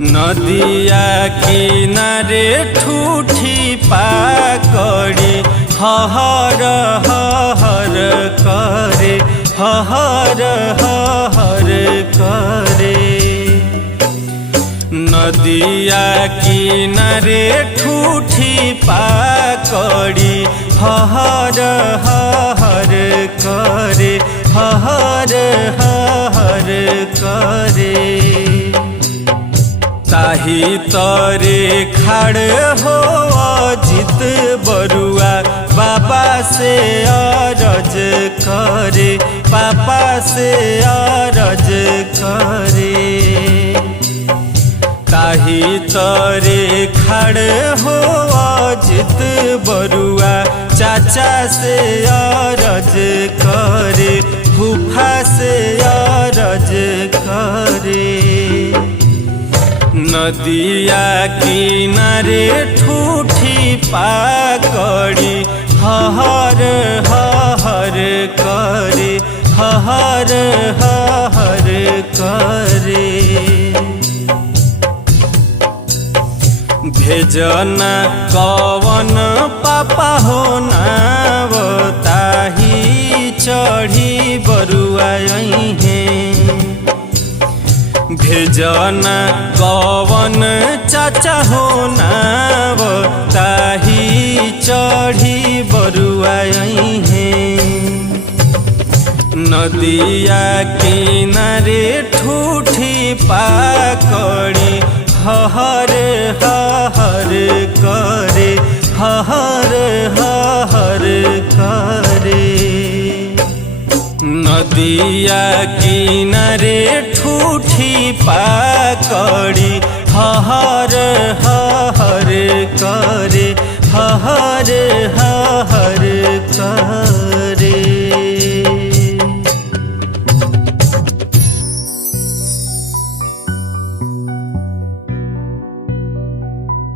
नदिया किनारे ठूठी पाकड़ी हहर हहर करे हहर हहर करे। नदिया किनारे ठूठी पाकड़ी हहर हहर करे हहर हहर करे। ताही तरे खाड़ हो अजित बरुआ बाबा से अरज करे पापा से अरज करे। ताही तरे खाड़ हो अजित बरुआ चाचा से अरज करे फूफा से अरज करे। नदिया किनारे ठूठी पाकड़ी हहर हहर करे हहर हहर करे। भेजना कवन पापा हो नाव ताही चढ़ी बरुआ है। भेजना कवन चाचा हो नाव ताही चढ़ी बरुआ है। नदिया किनारे ठूठी पाकड़ी हहर हहर करे हहर हहर करे। नदिया किनारे ठूठी पाकड़ी हहर हहर करे हहर हहर करे।